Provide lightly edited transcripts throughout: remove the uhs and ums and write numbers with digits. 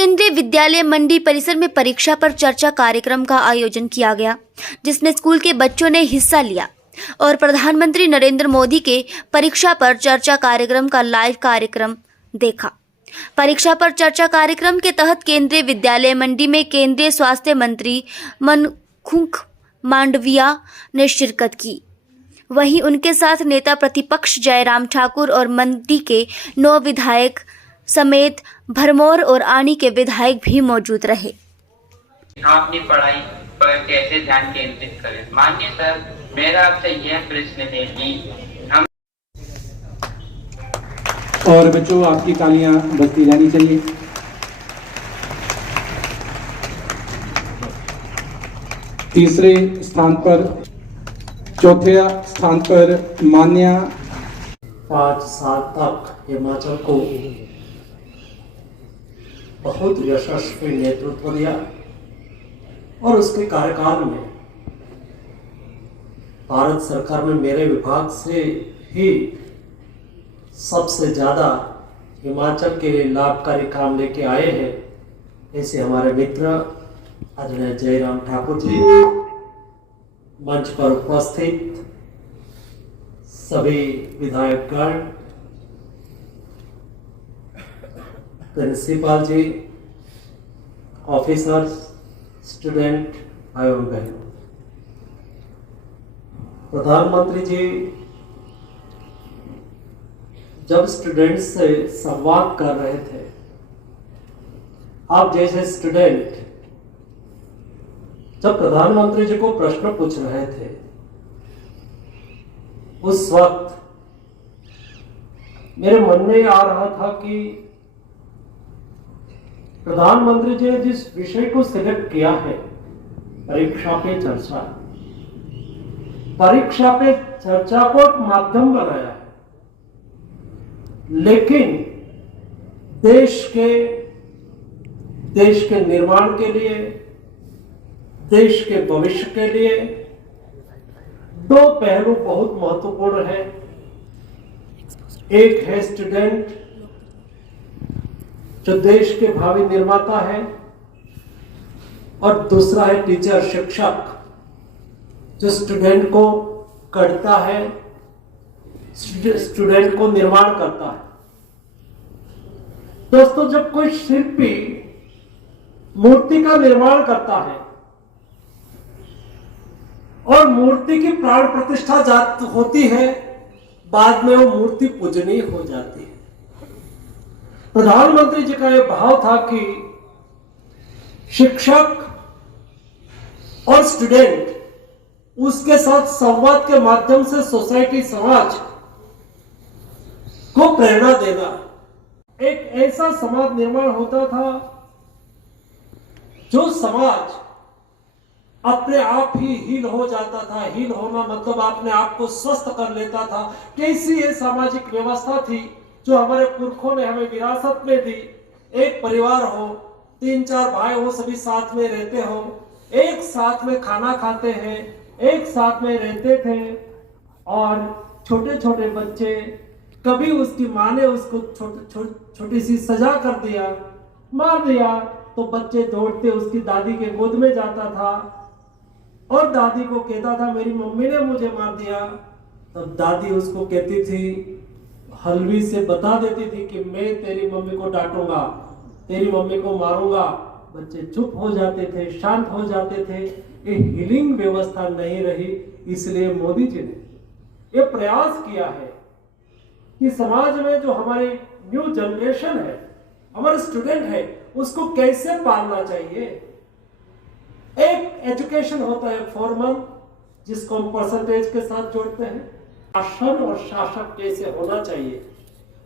केंद्रीय विद्यालय मंडी परिसर में परीक्षा पर चर्चा कार्यक्रम का आयोजन किया गया, जिसमें स्कूल के बच्चों ने हिस्सा लिया और प्रधानमंत्री नरेंद्र मोदी के परीक्षा पर चर्चा कार्यक्रम का लाइव कार्यक्रम देखा। परीक्षा पर चर्चा कार्यक्रम के तहत केंद्रीय विद्यालय मंडी में केंद्रीय स्वास्थ्य मंत्री मनसुख मांडविया ने शिरकत की। वहीं उनके साथ नेता प्रतिपक्ष जयराम ठाकुर और मंडी के 9 विधायक समेत भरमौर और आनी के विधायक भी मौजूद रहे। आप अपनी पढ़ाई पर कैसे ध्यान केंद्रित करें? माननीय सर, मेरा आपसे यह प्रश्न है कि हम और बच्चों, आपकी तालियां बजती रहनी चाहिए। तीसरे स्थान पर, चौथे स्थान पर मान्या 5 साल तक हिमाचल को बहुत यशस्वी नेतृत्व दिया और उसके कार्यकाल में भारत सरकार में मेरे विभाग से ही सबसे ज़्यादा हिमाचल के लिए लाभकारी काम लेके आए हैं। ऐसे हमारे मित्र आदरणीय जयराम ठाकुर जी, मंच पर उपस्थित सभी विधायकगण, प्रिंसिपल जी, ऑफिसर्स, स्टूडेंट भाई और बहनों, प्रधानमंत्री जी जब स्टूडेंट्स से संवाद कर रहे थे, आप जैसे स्टूडेंट जब प्रधानमंत्री जी को प्रश्न पूछ रहे थे, उस वक्त मेरे मन में आ रहा था कि प्रधानमंत्री जी ने जिस विषय को सिलेक्ट किया है, परीक्षा पे चर्चा, परीक्षा पे चर्चा को एक माध्यम बनाया है, लेकिन देश के निर्माण के लिए, देश के भविष्य के लिए 2 पहलू बहुत महत्वपूर्ण है। एक है स्टूडेंट, जो देश के भावी निर्माता है, और दूसरा है टीचर, शिक्षक, जो स्टूडेंट को गढ़ता है, स्टूडेंट को निर्माण करता है। दोस्तों, जब कोई शिल्पी मूर्ति का निर्माण करता है और मूर्ति की प्राण प्रतिष्ठा होती है, बाद में वो मूर्ति पूजनीय हो जाती है। प्रधानमंत्री जी का यह भाव था कि शिक्षक और स्टूडेंट, उसके साथ संवाद के माध्यम से सोसाइटी, समाज को प्रेरणा देना, एक ऐसा समाज निर्माण होता था जो समाज अपने आप ही हील हो जाता था। हील होना मतलब अपने आप को स्वस्थ कर लेता था। कैसी ये सामाजिक व्यवस्था थी जो हमारे पुरखों ने हमें विरासत में दी। एक परिवार हो, 3-4 भाई हो, सभी साथ में रहते हो, एक साथ में खाना खाते हैं, एक साथ में रहते थे, और छोटे छोटे बच्चे, कभी उसकी माँ ने उसको छोटी सी सजा कर दिया, मार दिया, तो बच्चे दौड़ते उसकी दादी के गोद में जाता था और दादी को कहता था मेरी मम्मी ने मुझे मार दिया। तब दादी उसको कहती थी, हलवी से बता देती थी कि मैं तेरी मम्मी को डांटूंगा, तेरी मम्मी को मारूंगा। बच्चे चुप हो जाते थे, शांत हो जाते थे। ये हीलिंग व्यवस्था नहीं रही। इसलिए मोदी जी ने ये प्रयास किया है कि समाज में जो हमारी न्यू जनरेशन है, हमारे स्टूडेंट है, उसको कैसे पालना चाहिए। एक एजुकेशन होता है फॉर्मल, जिसको हम परसेंटेज के साथ जोड़ते हैं। शासन और शासक कैसे होना चाहिए,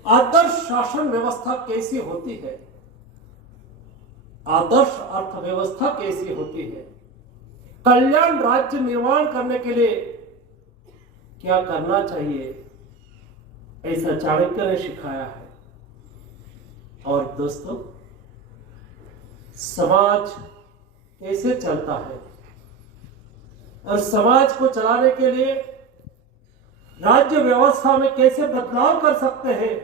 आदर्श शासन व्यवस्था कैसी होती है, आदर्श अर्थव्यवस्था कैसी होती है, कल्याण राज्य निर्माण करने के लिए क्या करना चाहिए, ऐसा चाणक्य ने सिखाया है। और दोस्तों, समाज कैसे चलता है और समाज को चलाने के लिए राज्य व्यवस्था में कैसे बदलाव कर सकते हैं,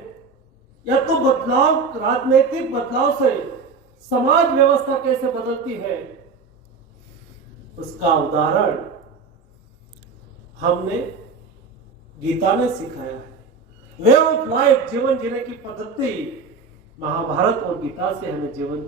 या तो बदलाव, राजनीतिक बदलाव से समाज व्यवस्था कैसे बदलती है, उसका उदाहरण हमने गीता में सिखाया है। वे ऑफ लाइफ, जीवन जीने की पद्धति महाभारत और गीता से हमें जीवन